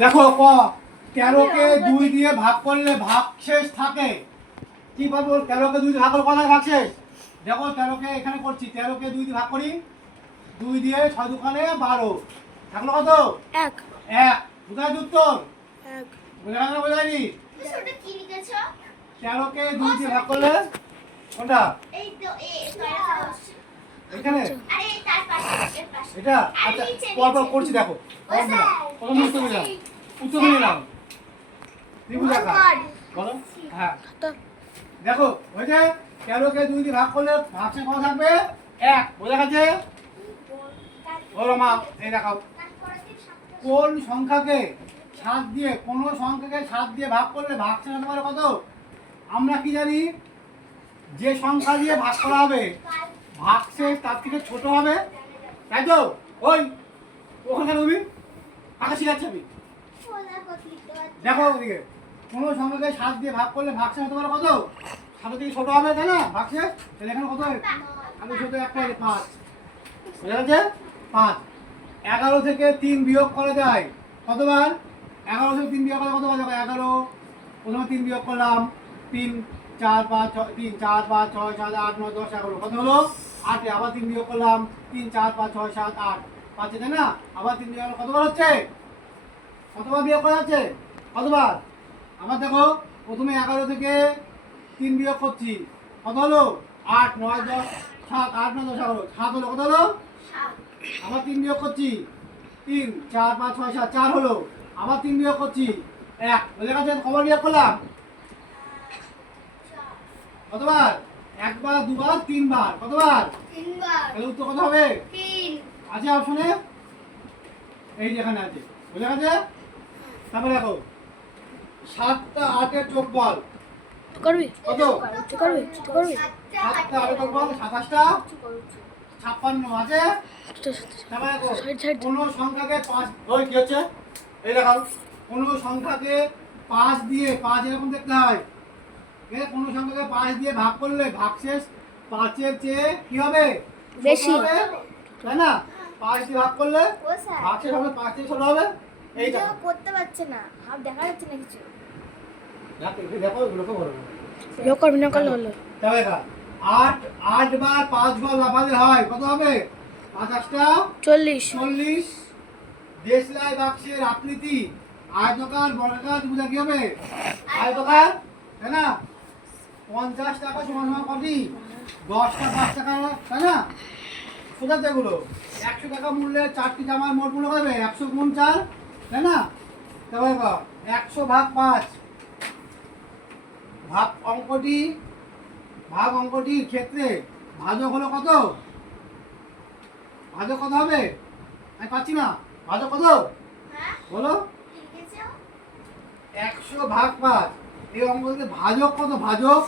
দেখো 13কে 2 দিয়ে ভাগ করলে ভাগশেষ থাকে। কি বলবো? 13কে 2 দিয়ে ভাগ করলে কোথায় ভাগশেষ? দেখো 13কে এখানে করছি, 13কে 2 দিয়ে ভাগ করি, 2 দিয়ে 6 দুখানে 12, থাকলো কত? 1 1। কোথায় উত্তর? 1 বোঝা গেল না বোঝায়নি? ওটা কি লিখেছো? 13কে 2 দিয়ে ভাগ করলে কোনটা? এই তো এখানে আরে তার পাশে এর পাশে এটা। আচ্ছা পরপর করছি দেখো। প্রথম উত্তর দিলাম, উত্তর দিয়ে নাও ত্রিভুজ আকার বলো। হ্যাঁ দেখো হয়েছে। 13কে 2 দিয়ে ভাগ করলে ভাগশেষ কত থাকবে? 1। বোঝা গেছে? বলো মা, এই দেখাও। কোন সংখ্যাকে 7 দিয়ে, কোন সংখ্যাকে 7 দিয়ে ভাগ করলে ভাগশেষ হতে পারে কত? আমরা কি জানি? যে সংখ্যা দিয়ে ভাগ করা হবে ভাগশেষ তার থেকে ছোট হবে, তাই তো? ওই ওখানে তুমি কাকে শিখাচ্ছি আমি? দেখো ওদিকে, কোন সংখ্যাকে 7 দিয়ে ভাগ করলে ভাগশেষ হতে পারে কত? 7 থেকে ছোট হবে, তাই না? ভাগশেষ তাহলে এখানে কত? আমি ছোট একটা 5। বুঝা গেছে? 5। 11 থেকে 3 বিয়োগ করা যায় কতবার? 11 থেকে 3 বিয়োগ করলে কতবার? দেখো 11 প্রথমে 3 বিয়োগ করলাম, 3 4 5 6 3 4 5 6 7 8 9 10 11 কত হলো? 8। আবার 3 বিয়োগ করলাম, 3 4 5 6 7 8 5, তাই না? আবার 3 বিয়োগ করলে কতবার হচ্ছে? কতবার বিয়োগ করা যাচ্ছে? কতবার? আবার দেখো প্রথমে 11 থেকে 3 বিয়োগ করছি, কত হলো? 8 9 10 7 8 9 10 11 7 হলো, কত হলো? আবার 3 বিয়োগ করছি, 3 4 5 6 7 4 হলো। আবার 3 বিয়োগ করছি, 1। বুঝে গেছে? কবার বিয়োগ করলাম? কতবার? একবার, দুবার, তিনবার। কতবার? তাহলে উত্তর কত হবে? আছে অপশনে, এই যেখানে আছে। বুঝে গেছে? তারপরে দেখো 7টা 8-এর যোগফল করবি কত? করবি 7টা 8-এর যোগফল 27টা 56 আছে। তারপরে দেখো কোন সংখ্যাকে 5, ওই কি হচ্ছে? এই দেখাও, কোন সংখ্যাকে 5 দিয়ে, 5 এরকম দেখতে হয়। কোন সংখ্যাকে 5 দিয়ে ভাগ করলে ভাগশেষ 5-এর চেয়ে কি হবে? বেশি হবে, তাই না? 5 দিয়ে ভাগ করলে ভাগশেষ হবে 5 থেকে ছোট হবে। এই দেখো করতে পারছে না, হাফ দেখা যাচ্ছে না কিছু। দেখো এগুলোকে বলো। লোক করবি না করলে হলো তবে 8 বার 5 বার লাফালে হয় কত হবে? 5-8টা 40 দেশলাই বাক্সের আকৃতি আয়তকার বর্গাকার ত্রিভুজ কি হবে? আয়তকার, তাই না? 50 টাকা সমান সমান কত? 10টা 5 টাকা, তাই না? সোজা যেগুলো 100 টাকা মূল্যের 4টি জামার মোট মূল্য কত হবে? 100 গুণ 4, তাই না? তবে 100 ভাগ 5 ভাগ অঙ্কটির ক্ষেত্রে ভাজক হলো কত? ভাজক কত হবে? আমি পাচ্ছি না। ভাজক কত বলো? 100 ভাগ 5, এই অঙ্কটিতে ভাজক কত? ভাজক